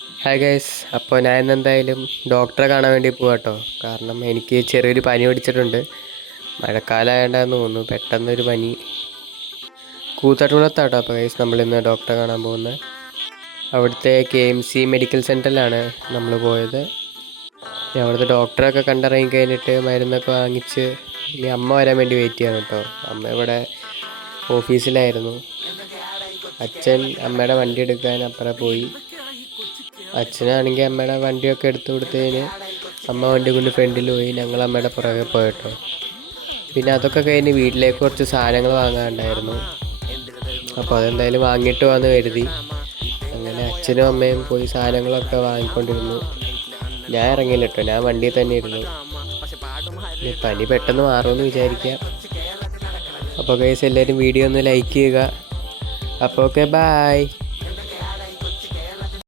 Hi guys, അപ്പോൾ ഞാൻ ഇന്നെന്തായാലും ഡോക്ടറെ കാണാൻ വേണ്ടി പോവാട്ടോ. കാരണം എനിക്ക് ചെറിയൊരു പനി പിടിച്ചിട്ടുണ്ട്. മഴക്കാലമായതുകൊണ്ടാന്ന് തോന്നുന്നു പെട്ടെന്നൊരു പനി. കൂത്താട്ടുകുളത്താട്ടോ അപ്പോൾ ഗൈസ് നമ്മളിന്ന് ഡോക്ടറെ കാണാൻ പോകുന്നത്. അവിടുത്തെ KMC മെഡിക്കൽ സെൻറ്ററിലാണ് നമ്മൾ പോയത്. ഇനി അവിടുത്തെ ഡോക്ടറൊക്കെ കണ്ടിറങ്ങി കഴിഞ്ഞിട്ട് മരുന്നൊക്കെ വാങ്ങിച്ച് ഇനി അമ്മ വരാൻ വേണ്ടി വെയിറ്റ് ചെയ്യണം കേട്ടോ. അമ്മ ഇവിടെ ഓഫീസിലായിരുന്നു. അച്ഛൻ അമ്മയുടെ വണ്ടി എടുക്കാൻ അപ്പുറം പോയി. അച്ഛനാണെങ്കിൽ അമ്മയുടെ വണ്ടിയൊക്കെ എടുത്തു കൊടുത്തതിന് അമ്മ വണ്ടി കൊണ്ട് ഫ്രണ്ടിൽ പോയി, ഞങ്ങൾ അമ്മയുടെ പുറകെ പോയിട്ടോ. പിന്നെ അതൊക്കെ കഴിഞ്ഞ് വീട്ടിലേക്ക് കുറച്ച് സാധനങ്ങൾ വാങ്ങാനുണ്ടായിരുന്നു. അപ്പോൾ അതെന്തായാലും വാങ്ങിയിട്ട് വന്ന് കരുതി. അങ്ങനെ അച്ഛനും അമ്മയും പോയി സാധനങ്ങളൊക്കെ വാങ്ങിക്കൊണ്ടിരുന്നു. ഞാൻ ഇറങ്ങിയില്ല കേട്ടോ, ഞാൻ വണ്ടിയിൽ തന്നെ ഇരുന്നു. പനി പെട്ടെന്ന് മാറുമെന്ന് വിചാരിക്കാം. അപ്പോൾ ഗൈസ് എല്ലാവരും വീഡിയോ ഒന്ന് ലൈക്ക് ചെയ്യുക. അപ്പോൾ ഓക്കെ, ബായ്.